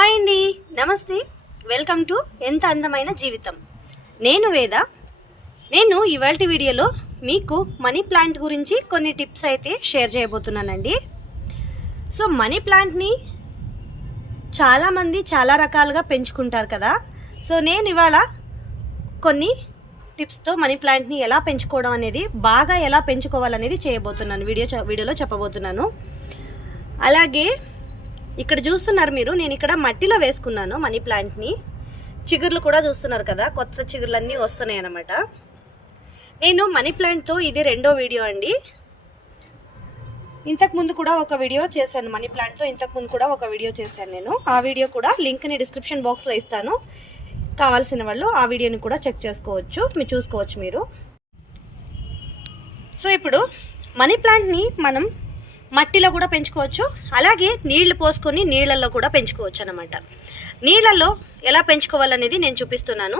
Hi అండి. నమస్తే. Welcome to ఎంత అందమైన జీవితం. నేను వేద. నేను ఇవాళ వీడియోలో మీకు మనీ ప్లాంట్ గురించి కొన్ని టిప్స్ అయితే షేర్ చేయబోతున్నానండి. సో మనీ ప్లాంట్ని చాలామంది చాలా రకాలుగా పెంచుకుంటారు కదా. సో నేను ఇవాళ కొన్ని టిప్స్తో మనీ ప్లాంట్ని ఎలా పెంచుకోవడం అనేది బాగా ఎలా పెంచుకోవాలనేది చేయబోతున్నాను. వీడియో వీడియోలో చెప్పబోతున్నాను. అలాగే ఇక్కడ చూస్తున్నారు మీరు. నేను ఇక్కడ మట్టిలో వేసుకున్నాను మనీ ప్లాంట్ని. చిగుర్లు కూడా చూస్తున్నారు కదా కొత్త చిగుర్లన్నీ వస్తున్నాయి అనమాట నేను మనీ ప్లాంట్తో ఇది రెండో వీడియో అండి. ఇంతకుముందు కూడా ఒక వీడియో చేశాను మనీ ప్లాంట్తో ఇంతకు ముందు కూడా ఒక వీడియో చేశాను నేను. ఆ వీడియో కూడా లింక్ని డిస్క్రిప్షన్ బాక్స్లో ఇస్తాను. కావాల్సిన వాళ్ళు ఆ వీడియోని కూడా చెక్ చేసుకోవచ్చు మీరు చూసుకోవచ్చు మీరు. సో ఇప్పుడు మనీ ప్లాంట్ని మనం మట్టిలో కూడా పెంచుకోవచ్చు. అలాగే నీళ్ళు పోసుకొని నీళ్ళల్లో కూడా పెంచుకోవచ్చు అనమాట నీళ్ళల్లో ఎలా పెంచుకోవాలనేది నేను చూపిస్తున్నాను.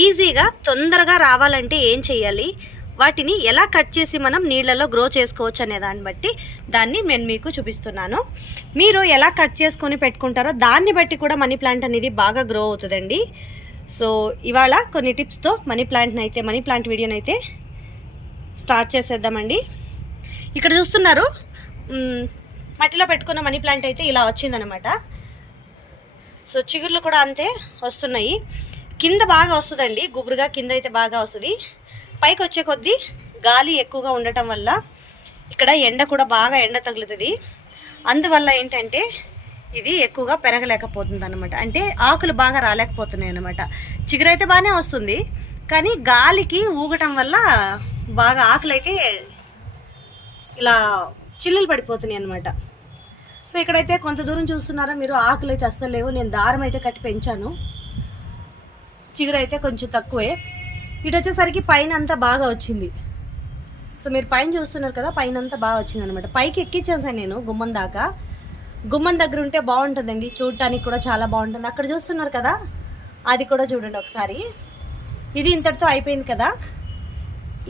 ఈజీగా తొందరగా రావాలంటే ఏం చేయాలి వాటిని ఎలా కట్ చేసి మనం నీళ్ళలో గ్రో చేసుకోవచ్చు అనే దాన్ని బట్టి దాన్ని నేను మీకు చూపిస్తున్నాను. మీరు ఎలా కట్ చేసుకొని పెట్టుకుంటారో దాన్ని బట్టి కూడా మనీ ప్లాంట్ అనేది బాగా గ్రో అవుతుందండి. సో ఇవాళ కొన్ని టిప్స్తో మనీ ప్లాంట్ని అయితే మనీ ప్లాంట్ వీడియోని అయితే స్టార్ట్ చేసేద్దామండి. ఇక్కడ చూస్తున్నారు మట్టిలో పెట్టుకున్న మనీ ప్లాంట్ అయితే ఇలా వచ్చిందనమాట. సో చిగుర్లు కూడా అంతే వస్తున్నాయి. కింద బాగా వస్తుందండి. గుబురుగా కింద అయితే బాగా వస్తుంది. పైకి వచ్చే కొద్దీ గాలి ఎక్కువగా ఉండటం వల్ల ఇక్కడ ఎండ కూడా బాగా ఎండ తగులుతుంది. అందువల్ల ఏంటంటే ఇది ఎక్కువగా పెరగలేకపోతుంది అనమాట అంటే ఆకులు బాగా రాలేకపోతున్నాయి అనమాట చిగురు అయితే బాగానే వస్తుంది. కానీ గాలికి ఊగటం వల్ల బాగా ఆకులు అయితే ఇలా చిల్లులు పడిపోతున్నాయి అనమాట సో ఇక్కడైతే కొంత దూరం చూస్తున్నారా మీరు ఆకులు అయితే అస్సలు లేవు. నేను దారం అయితే కట్టి పెంచాను. చిగురు అయితే కొంచెం తక్కువే. ఇటు వచ్చేసరికి పైన అంతా బాగా వచ్చింది. సో మీరు పైన చూస్తున్నారు కదా పైన అంతా బాగా వచ్చింది అనమాట పైకి ఎక్కించాను నేను గుమ్మం దాకా. గుమ్మం దగ్గర ఉంటే బాగుంటుందండి. చూడటానికి కూడా చాలా బాగుంటుంది. అక్కడ చూస్తున్నారు కదా అది కూడా చూడండి ఒకసారి. ఇది ఇంతటితో అయిపోయింది కదా.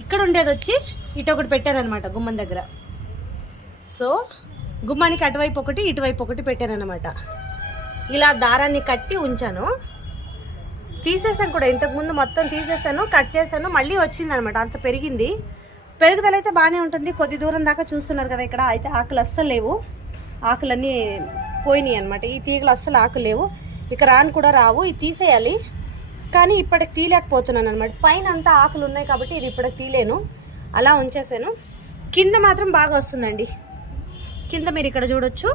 ఇక్కడ ఉండేది వచ్చి ఇటు ఒకటి పెట్టారనమాట గుమ్మం దగ్గర. సో గుమ్మానికి అటువైపు ఒకటి ఇటువైపు ఒకటి పెట్టానన్నమాట. ఇలా దారాన్ని కట్టి ఉంచాను. తీసేసాను కూడా. ఇంతకుముందు మొత్తం తీసేసాను కట్ చేశాను మళ్ళీ వచ్చిందనమాట అంత పెరిగింది. పెరుగుదల అయితే బాగానే ఉంటుంది. కొద్ది దూరం దాకా చూస్తున్నారు కదా ఇక్కడ. అయితే ఆకులు అస్సలు లేవు. ఆకులన్నీ పోయినాయి అనమాట ఈ తీగలు అస్సలు ఆకులు లేవు. ఇక రాను కూడా రావు. ఇది తీసేయాలి. కానీ ఇప్పటికి తీయలేకపోతున్నాను అనమాట పైన అంతా ఆకులు ఉన్నాయి కాబట్టి ఇది ఇప్పటికి తీలేను అలా ఉంచేసాను కింద మాత్రం బాగా వస్తుందండి. కింద మీరు ఇక్కడ చూడొచ్చు.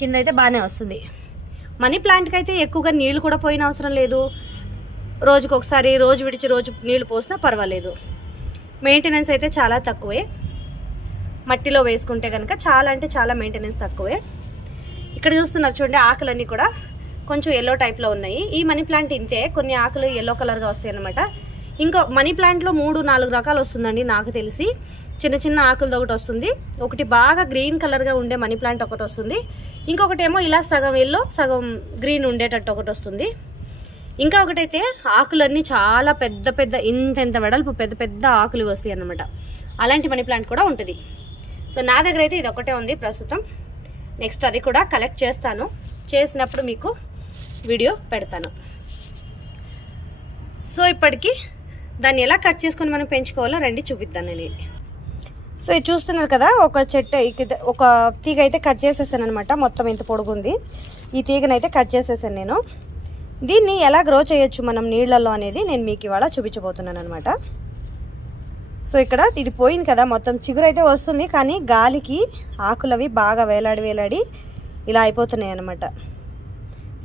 కింద అయితే బాగానే వస్తుంది. మనీ ప్లాంట్కి అయితే ఎక్కువగా నీళ్ళు కూడా పోయిన అవసరం లేదు. రోజుకు ఒకసారి రోజు విడిచి రోజు నీళ్ళు పోసినా పర్వాలేదు. మెయింటెనెన్స్ అయితే చాలా తక్కువే. మట్టిలో వేసుకుంటే కనుక చాలా అంటే చాలా మెయింటెనెన్స్ తక్కువే. ఇక్కడ చూస్తున్నారు చూడండి ఆకులన్నీ కూడా కొంచెం ఎల్లో టైప్లో ఉన్నాయి. ఈ మనీ ప్లాంట్ ఇంతే కొన్ని ఆకులు ఎల్లో కలర్గా వస్తాయి అన్నమాట ఇంకో మనీ ప్లాంట్లో మూడు నాలుగు రకాలు వస్తుందండి నాకు తెలిసి. చిన్న చిన్న ఆకులది ఒకటి వస్తుంది. ఒకటి బాగా గ్రీన్ కలర్గా ఉండే మనీ ప్లాంట్ ఒకటి వస్తుంది. ఇంకొకటి ఏమో ఇలా సగం ఎల్లో సగం గ్రీన్ ఉండేటట్టు ఒకటి వస్తుంది. ఇంకా ఒకటైతే ఆకులన్నీ చాలా పెద్ద పెద్ద ఇంత ఇంత వెడల్పు పెద్ద పెద్ద ఆకులు వస్తాయి అన్నమాట. అలాంటి మనీ ప్లాంట్ కూడా ఉంటుంది. సో నా దగ్గర అయితే ఇది ఒకటే ఉంది ప్రస్తుతం. నెక్స్ట్ అది కూడా కలెక్ట్ చేస్తాను. చేసినప్పుడు మీకు వీడియో పెడతాను. సో ఇప్పటికీ దాన్ని ఎలా కట్ చేసుకొని మనం పెంచుకోవాలో రండి చూపిద్దాను నేను. సో ఇది చూస్తున్నారు కదా ఒక చెట్టు ఒక తీగ అయితే కట్ చేసేసాను అనమాట మొత్తం ఇంత పొడుగుంది ఈ తీగను అయితే కట్ చేసేసాను నేను. దీన్ని ఎలా గ్రో చేయొచ్చు మనం నీళ్ళల్లో అనేది నేను మీకు ఇవాళ చూపించబోతున్నాను అనమాట సో ఇక్కడ ఇది పోయింది కదా మొత్తం చిగురు అయితే వస్తుంది కానీ గాలికి ఆకులవి బాగా వేలాడి వేలాడి ఇలా అయిపోతున్నాయి అనమాట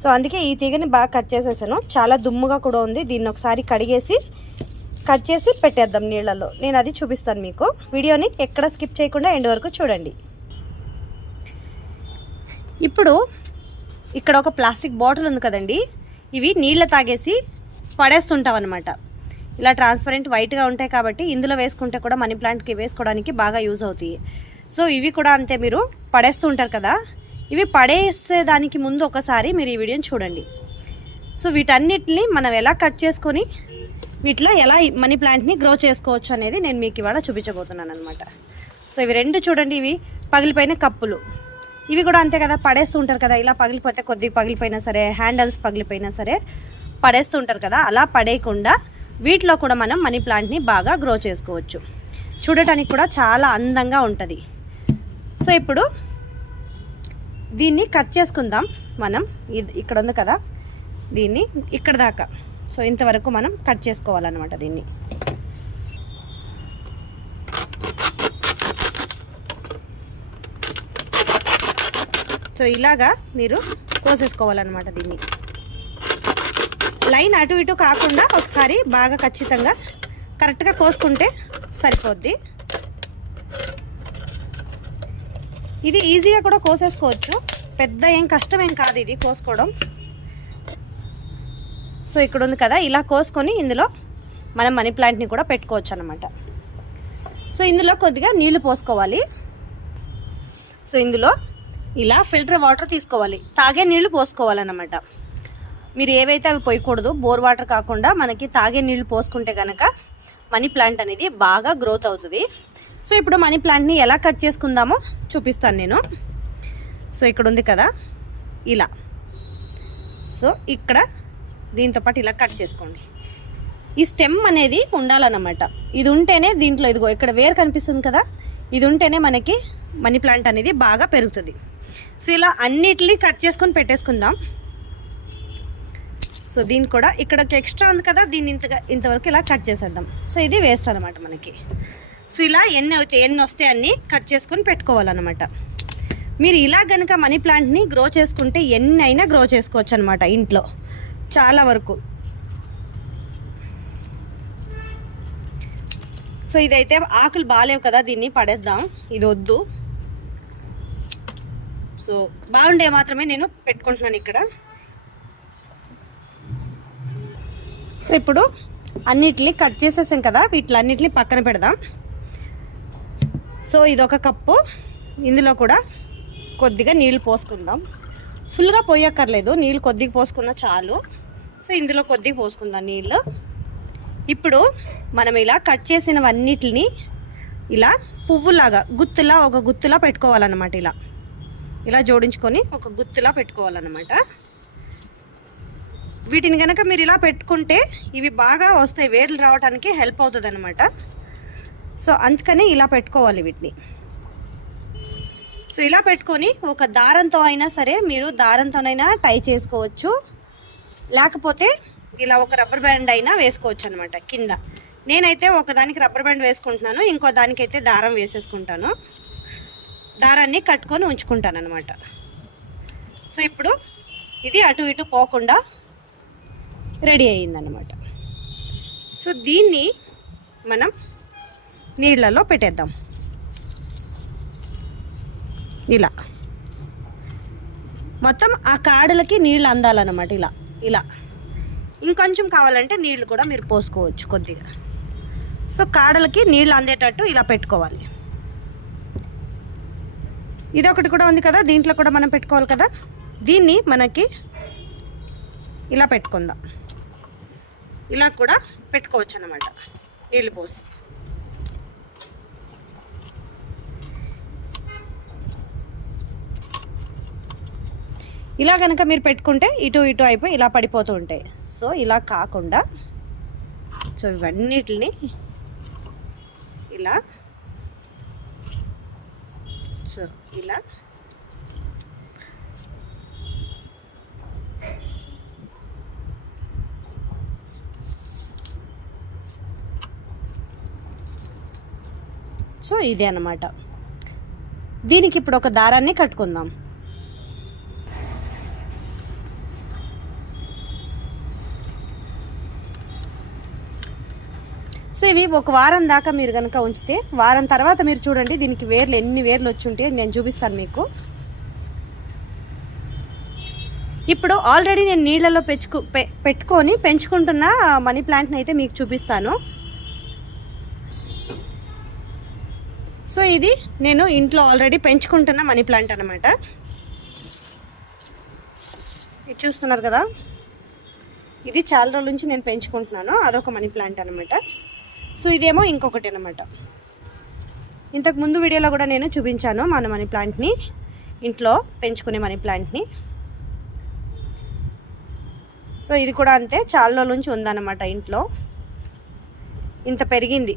సో అందుకే ఈ తీగని బాగా కట్ చేసేసాను. చాలా దుమ్ముగా కూడా ఉంది. దీన్ని ఒకసారి కడిగేసి కట్ చేసి పెట్టేద్దాం నీళ్ళలో. నేను అది చూపిస్తాను మీకు. వీడియోని ఎక్కడ స్కిప్ చేయకుండా ఎండ్ వరకు చూడండి. ఇప్పుడు ఇక్కడ ఒక ప్లాస్టిక్ బాటిల్ ఉంది కదండి. ఇవి నీళ్ళ తాగేసి పడేస్తుంటాం అనమాట ఇలా ట్రాన్స్పరెంట్ వైట్గా ఉంటాయి కాబట్టి ఇందులో వేసుకుంటే కూడా మనీ ప్లాంట్కి వేసుకోవడానికి బాగా యూజ్ అవుతాయి. సో ఇవి కూడా అంతే మీరు పడేస్తూ ఉంటారు కదా. ఇవి పడేసేదానికి ముందు ఒకసారి మీరు ఈ వీడియోని చూడండి. సో వీటన్నిటిని మనం ఎలా కట్ చేసుకొని వీటిలో ఎలా మనీ ప్లాంట్ని గ్రో చేసుకోవచ్చు అనేది నేను మీకు ఇవాళ చూపించబోతున్నాను అనమాట సో ఇవి రెండు చూడండి ఇవి పగిలిపోయిన కప్పులు. ఇవి కూడా అంతే కదా పడేస్తూ ఉంటారు కదా ఇలా పగిలిపోతే కొద్దిగా పగిలిపోయినా సరే హ్యాండల్స్ పగిలిపోయినా సరే పడేస్తూ ఉంటారు కదా అలా పడేయకుండా వీటిలో కూడా మనం మనీ ప్లాంట్ని బాగా గ్రో చేసుకోవచ్చు. చూడటానికి కూడా చాలా అందంగా ఉంటుంది. సో ఇప్పుడు దీన్ని కట్ చేసుకుందాం. మనం ఇది ఇక్కడ ఉంది కదా దీన్ని ఇక్కడ దాకా. సో ఇంతవరకు మనం కట్ చేసుకోవాలన్నమాట దీన్ని. సో ఇలాగా మీరు కోసేసుకోవాలన్నమాట దీన్ని. లైన్ అటు ఇటు కాకుండా ఒకసారి బాగా ఖచ్చితంగా కరెక్ట్గా కోసుకుంటే సరిపోద్ది. ఇది ఈజీగా కూడా కోసేసుకోవచ్చు. పెద్ద ఏం కష్టం ఏం కాదు ఇది కోసుకోవడం. సో ఇక్కడ ఉంది కదా ఇలా కోసుకొని ఇందులో మనం మనీ ప్లాంట్ని కూడా పెట్టుకోవచ్చు అనమాట సో ఇందులో కొద్దిగా నీళ్ళు పోసుకోవాలి. సో ఇందులో ఇలా ఫిల్టర్ వాటర్ తీసుకోవాలి. తాగే నీళ్ళు పోసుకోవాలన్నమాట. మీరు ఏవైతే అవి పోయకూడదు బోర్ వాటర్ కాకుండా మనకి తాగే నీళ్ళు పోసుకుంటే కనుక మనీ ప్లాంట్ అనేది బాగా గ్రోత్ అవుతుంది. సో ఇప్పుడు మనీ ప్లాంట్ని ఎలా కట్ చేసుకుందామో చూపిస్తాను నేను. సో ఇక్కడ ఉంది కదా ఇలా. సో ఇక్కడ దీంతో పాటు ఇలా కట్ చేసుకోండి. ఈ స్టెమ్ అనేది ఉండాలన్నమాట. ఇది ఉంటేనే దీంట్లో ఇదిగో ఇక్కడ వేరు కనిపిస్తుంది కదా ఇది ఉంటేనే మనకి మనీ ప్లాంట్ అనేది బాగా పెరుగుతుంది. సో ఇలా అన్నిటినీ కట్ చేసుకొని పెట్టేసుకుందాం. సో దీన్ని కూడా ఇక్కడ ఎక్స్ట్రా ఉంది కదా దీన్ని ఇంతగా ఇంతవరకు ఇలా కట్ చేసేద్దాం. సో ఇది వేస్ట్ అనమాట మనకి. సో ఇలా ఎన్ని అవుతాయి ఎన్ని వస్తే అన్ని కట్ చేసుకొని పెట్టుకోవాలన్నమాట. మీరు ఇలా కనుక మనీ ప్లాంట్ని గ్రో చేసుకుంటే ఎన్ని అయినా గ్రో చేసుకోవచ్చు అనమాట ఇంట్లో. చాలా వరకు. సో ఇదైతే ఆకులు బాగాలేవు కదా దీన్ని పడేద్దాం. ఇది వద్దు. సో బాగుండే మాత్రమే నేను పెట్టుకుంటున్నాను ఇక్కడ. సో ఇప్పుడు అన్నిటిని కట్ చేసేసాం కదా వీటిలన్నిటిని పక్కన పెడదాం. సో ఇదొక కప్పు. ఇందులో కూడా కొద్దిగా నీళ్ళు పోసుకుందాం. ఫుల్గా పోయక్కర్లేదు. నీళ్ళు కొద్దిగా పోసుకున్న చాలు. సో ఇందులో కొద్దిగా పోసుకుందాం నీళ్ళు. ఇప్పుడు మనం ఇలా కట్ చేసినవన్నిటిని ఇలా పువ్వులాగా గుత్తులా ఒక గుత్తులా పెట్టుకోవాలన్నమాట ఇలా. ఇలా జోడించుకొని ఒక గుత్తులా పెట్టుకోవాలన్నమాట. వీటిని కనుక మీరు ఇలా పెట్టుకుంటే ఇవి బాగా వస్తాయి. వేర్లు రావడానికి హెల్ప్ అవుతుంది అనమాట సో అందుకని ఇలా పెట్టుకోవాలి వీటిని. సో ఇలా పెట్టుకొని ఒక దారంతో అయినా సరే మీరు దారంతోనైనా టై చేసుకోవచ్చు. లేకపోతే ఇలా ఒక రబ్బర్ బ్యాండ్ అయినా వేసుకోవచ్చు అనమాట కింద. నేనైతే ఒకదానికి రబ్బర్ బ్యాండ్ వేసుకుంటున్నాను ఇంకో దానికైతే దారం వేసేసుకుంటాను. దారాన్ని కట్టుకొని ఉంచుకుంటాను అనమాట సో ఇప్పుడు ఇది అటు ఇటు పోకుండా రెడీ అయ్యిందనమాట సో దీన్ని మనం నీళ్ళలో పెట్టేద్దాం. ఇలా. మొత్తం ఆ కాడలకి నీళ్ళు అందాలన్నమాట ఇలా. ఇలా. ఇంకొంచెం కావాలంటే నీళ్ళు కూడా మీరు పోసుకోవచ్చు కొద్దిగా. సో కాడలకి నీళ్ళు అందేటట్టు ఇలా పెట్టుకోవాలి. ఇదొకటి కూడా ఉంది కదా దీంట్లో కూడా మనం పెట్టుకోవాలి కదా. దీన్ని మనకి ఇలా పెట్టుకుందాం. ఇలా కూడా పెట్టుకోవచ్చు అన్నమాట నీళ్ళు పోసి. ఇలా కనుక మీరు పెట్టుకుంటే ఇటు ఇటు అయిపోయి ఇలా పడిపోతూ ఉంటాయి. సో ఇలా కాకుండా సో ఇవన్నిటిని ఇలా సో ఇలా సో ఇదే అన్నమాట. దీనికి ఇప్పుడు ఒక దారాన్ని కట్టుకుందాం. సో ఇవి ఒక వారం దాకా మీరు కనుక ఉంచితే వారం తర్వాత మీరు చూడండి దీనికి వేర్లు ఎన్ని వేర్లు వచ్చి ఉంటే నేను చూపిస్తాను మీకు. ఇప్పుడు ఆల్రెడీ నేను నీళ్ళలో పెంచుకు పె- పెట్టుకొని పెంచుకుంటున్న మనీ ప్లాంట్ని అయితే మీకు చూపిస్తాను. సో ఇది నేను ఇంట్లో ఆల్రెడీ పెంచుకుంటున్న మనీ ప్లాంట్ అనమాట ఇది చూస్తున్నారు కదా? ఇది చాలా రోజుల నుంచి నేను పెంచుకుంటున్నాను అదొక మనీ ప్లాంట్ అనమాట సో ఇదేమో ఇంకొకటి అనమాట ఇంతకు ముందు వీడియోలో కూడా నేను చూపించాను మన మనీ ప్లాంట్ని ఇంట్లో పెంచుకునే మనీ ప్లాంట్ని సో ఇది కూడా అంతే చాలా రోజుల నుంచి ఉందన్నమాట ఇంట్లో. ఇంత పెరిగింది.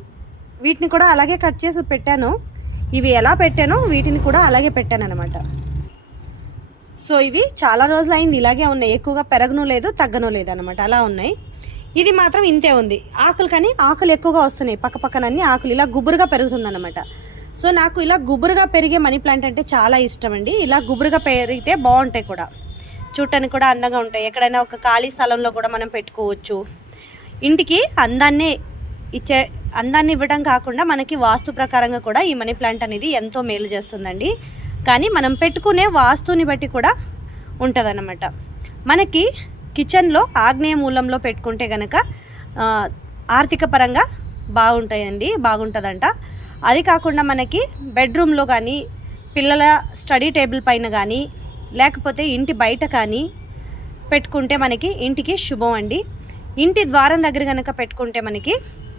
వీటిని కూడా అలాగే కట్ చేసి పెట్టాను. ఇవి ఎలా పెట్టానో వీటిని కూడా అలాగే పెట్టాను అనమాట సో ఇవి చాలా రోజులు అయింది ఇలాగే ఉన్నాయి. ఎక్కువగా పెరగను లేదు తగ్గను లేదు అనమాట అలా ఉన్నాయి. ఇది మాత్రం ఇంతే ఉంది. ఆకులు కానీ ఆకులు ఎక్కువగా వస్తున్నాయి. పక్క పక్కనన్నీ ఆకులు ఇలా గుబురుగా పెరుగుతుందన్నమాట. సో నాకు ఇలా గుబురుగా పెరిగే మనీ ప్లాంట్ అంటే చాలా ఇష్టం అండి. ఇలా గుబురుగా పెరిగితే బాగుంటాయి కూడా. చూడటానికి కూడా అందంగా ఉంటాయి. ఎక్కడైనా ఒక ఖాళీ స్థలంలో కూడా మనం పెట్టుకోవచ్చు. ఇంటికి అందాన్ని ఇచ్చే అందాన్ని ఇవ్వడం కాకుండా మనకి వాస్తు ప్రకారంగా కూడా ఈ మనీ ప్లాంట్ అనేది ఎంతో మేలు చేస్తుందండి. కానీ మనం పెట్టుకునే వాస్తుని బట్టి కూడా ఉంటుందన్నమాట. మనకి కిచెన్లో ఆగ్నేయ మూలంలో పెట్టుకుంటే కనుక ఆర్థిక పరంగా బాగుంటాయండి బాగుంటుందంట. అది కాకుండా మనకి బెడ్రూమ్లో కానీ పిల్లల స్టడీ టేబుల్ పైన కానీ లేకపోతే ఇంటి బయట కానీ పెట్టుకుంటే మనకి ఇంటికి శుభం అండి. ఇంటి ద్వారం దగ్గర కనుక పెట్టుకుంటే మనకి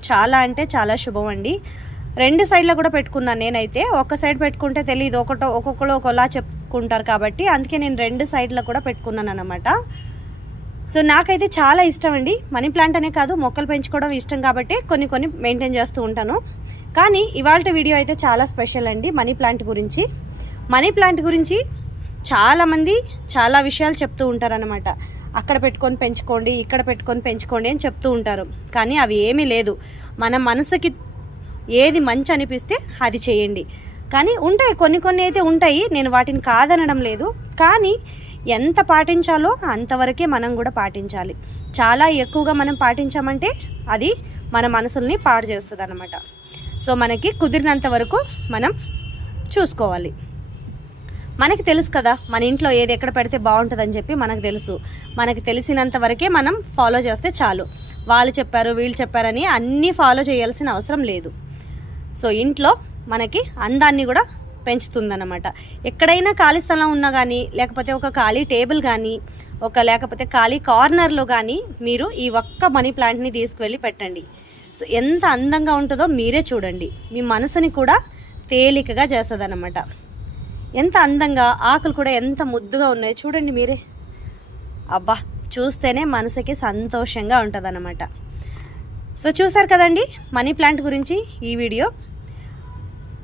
చాలా అంటే చాలా శుభం అండి. రెండు సైడ్లో కూడా పెట్టుకున్నాను నేనైతే. ఒక సైడ్ పెట్టుకుంటే తెలియదు ఒకటో ఒక్కొక్కరు ఒకలా చెప్పుకుంటారు కాబట్టి అందుకే నేను రెండు సైడ్లో కూడా పెట్టుకున్నాను అనమాట సో నాకైతే చాలా ఇష్టం అండి మనీ ప్లాంట్ అనే కాదు మొక్కలు పెంచుకోవడం ఇష్టం కాబట్టి కొన్ని కొన్ని మెయింటైన్ చేస్తూ ఉంటాను. కానీ ఇవాళ వీడియో అయితే చాలా స్పెషల్ అండి మనీ ప్లాంట్ గురించి. మనీ ప్లాంట్ గురించి చాలామంది చాలా విషయాలు చెప్తూ ఉంటారనమాట అక్కడ పెట్టుకొని పెంచుకోండి ఇక్కడ పెట్టుకొని పెంచుకోండి అని చెప్తూ ఉంటారు. కానీ అవి ఏమీ లేదు. మన మనసుకి ఏది మంచి అనిపిస్తే అది చేయండి. కానీ ఉంటాయి కొన్ని కొన్ని అయితే ఉంటాయి. నేను వాటిని కాదనడం లేదు. కానీ ఎంత పాటించాలో అంతవరకే మనం కూడా పాటించాలి. చాలా ఎక్కువగా మనం పాటించామంటే అది మన మనసుల్ని పాడు చేస్తుంది అనమాట సో మనకి కుదిరినంత వరకు మనం చూసుకోవాలి. మనకి తెలుసు కదా మన ఇంట్లో ఏది ఎక్కడ పెడితే బాగుంటుందని చెప్పి మనకు తెలుసు. మనకు తెలిసినంత వరకే మనం ఫాలో చేస్తే చాలు. వాళ్ళు చెప్పారు వీళ్ళు చెప్పారని అన్నీ ఫాలో చేయాల్సిన అవసరం లేదు. సో ఇంట్లో మనకి అందాన్ని కూడా పెంచుతుందన్నమాట. ఎక్కడైనా ఖాళీ స్థలం ఉన్నా కానీ లేకపోతే ఒక ఖాళీ టేబుల్ కానీ ఒక లేకపోతే ఖాళీ కార్నర్లో కానీ మీరు ఈ ఒక్క మనీ ప్లాంట్ని తీసుకువెళ్ళి పెట్టండి. సో ఎంత అందంగా ఉంటుందో మీరే చూడండి. మీ మనసుని కూడా తేలికగా చేస్తుంది అనమాట ఎంత అందంగా ఆకులు కూడా ఎంత ముద్దుగా ఉన్నాయో చూడండి మీరే. అబ్బా! చూస్తేనే మనసుకి సంతోషంగా ఉంటుంది సో చూసారు కదండి మనీ ప్లాంట్ గురించి ఈ వీడియో.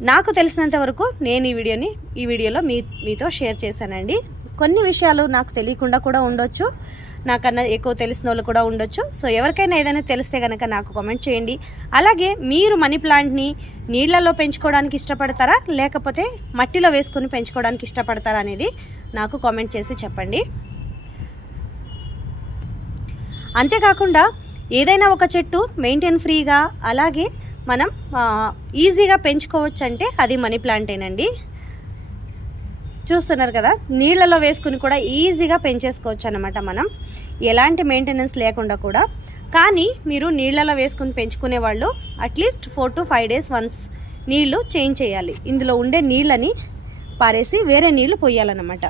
నాకు తెలిసినంత వరకు నేను ఈ వీడియోని ఈ వీడియోలో మీ మీతో షేర్ చేశానండి. కొన్ని విషయాలు నాకు తెలియకుండా కూడా ఉండొచ్చు. నాకన్నా ఎక్కువ తెలిసిన వాళ్ళు కూడా ఉండొచ్చు. సో ఎవరికైనా ఏదైనా తెలిస్తే కనుక నాకు కామెంట్ చేయండి. అలాగే మీరు మనీ ప్లాంట్ని నీళ్ళలో పెంచుకోవడానికి ఇష్టపడతారా? లేకపోతే మట్టిలో వేసుకొని పెంచుకోవడానికి ఇష్టపడతారా అనేది నాకు కామెంట్ చేసి చెప్పండి. అంతేకాకుండా ఏదైనా ఒక చెట్టు మెయింటైన్ ఫ్రీగా అలాగే మనం ఈజీగా పెంచుకోవచ్చు అంటే అది మనీ ప్లాంటేనండి. చూస్తున్నారు కదా నీళ్ళలో వేసుకుని కూడా ఈజీగా పెంచేసుకోవచ్చు అనమాట మనం. ఎలాంటి మెయింటెనెన్స్ లేకుండా కూడా. కానీ మీరు నీళ్ళలో వేసుకుని పెంచుకునే వాళ్ళు at least four to five days once నీళ్ళు చేంజ్ చేయాలి. ఇందులో ఉండే నీళ్ళని పారేసి వేరే నీళ్ళు పోయాలన్నమాట.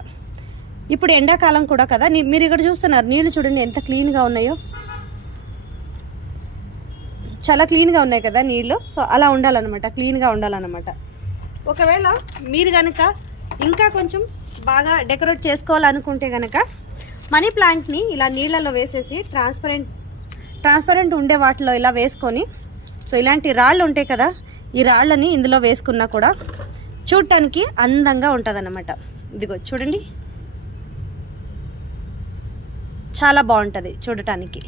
ఇప్పుడు ఎండాకాలం కూడా కదా మీరు ఇక్కడ చూస్తున్నారు నీళ్ళు చూడండి ఎంత క్లీన్గా ఉన్నాయో. చాలా క్లీన్గా ఉన్నాయి కదా నీళ్ళు. సో అలా ఉండాలన్నమాట. క్లీన్గా ఉండాలన్నమాట. ఒకవేళ మీరు కనుక ఇంకా కొంచెం బాగా డెకరేట్ చేసుకోవాలనుకుంటే కనుక మనీ ప్లాంట్ని ఇలా నీళ్ళలో వేసేసి ట్రాన్స్పరెంట్ ట్రాన్స్పరెంట్ ఉండే వాటిలో ఇలా వేసుకొని సో ఇలాంటి రాళ్ళు ఉంటాయి కదా ఈ రాళ్ళని ఇందులో వేసుకున్నా కూడా చూడటానికి అందంగా ఉంటుందన్నమాట. ఇదిగో చూడండి. చాలా బాగుంటుంది చూడటానికి.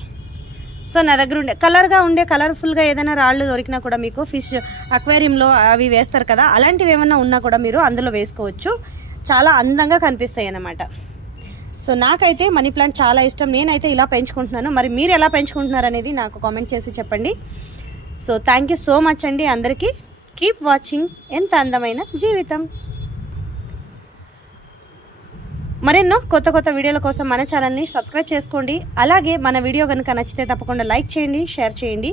సో నా దగ్గర ఉండే కలర్గా ఉండే కలర్ఫుల్గా ఏదైనా రాళ్ళు దొరికినా కూడా మీకు ఫిష్ అక్వేరియంలో అవి వేస్తారు కదా అలాంటివి ఏమైనా ఉన్నా కూడా మీరు అందులో వేసుకోవచ్చు. చాలా అందంగా కనిపిస్తాయి అన్నమాట సో నాకైతే మనీ ప్లాంట్ చాలా ఇష్టం. నేనైతే ఇలా పెంచుకుంటున్నాను. మరి మీరు ఎలా పెంచుకుంటున్నారు అనేది నాకు కామెంట్ చేసి చెప్పండి. So thank you so much అండి అందరికీ. Keep watching. ఎంత అందమైన జీవితం. మరెన్నో కొత్త కొత్త వీడియోల కోసం మన ఛానల్ని సబ్స్క్రైబ్ చేసుకోండి. అలాగే మన వీడియో కనుక నచ్చితే తప్పకుండా లైక్ చేయండి షేర్ చేయండి.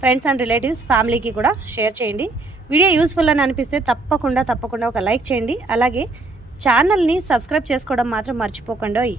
ఫ్రెండ్స్ అండ్ రిలేటివ్స్ ఫ్యామిలీకి కూడా షేర్ చేయండి. వీడియో యూస్ఫుల్ అని అనిపిస్తే తప్పకుండా తప్పకుండా ఒక లైక్ చేయండి. అలాగే ఛానల్ని సబ్స్క్రైబ్ చేసుకోవడం మాత్రం మర్చిపోకండి.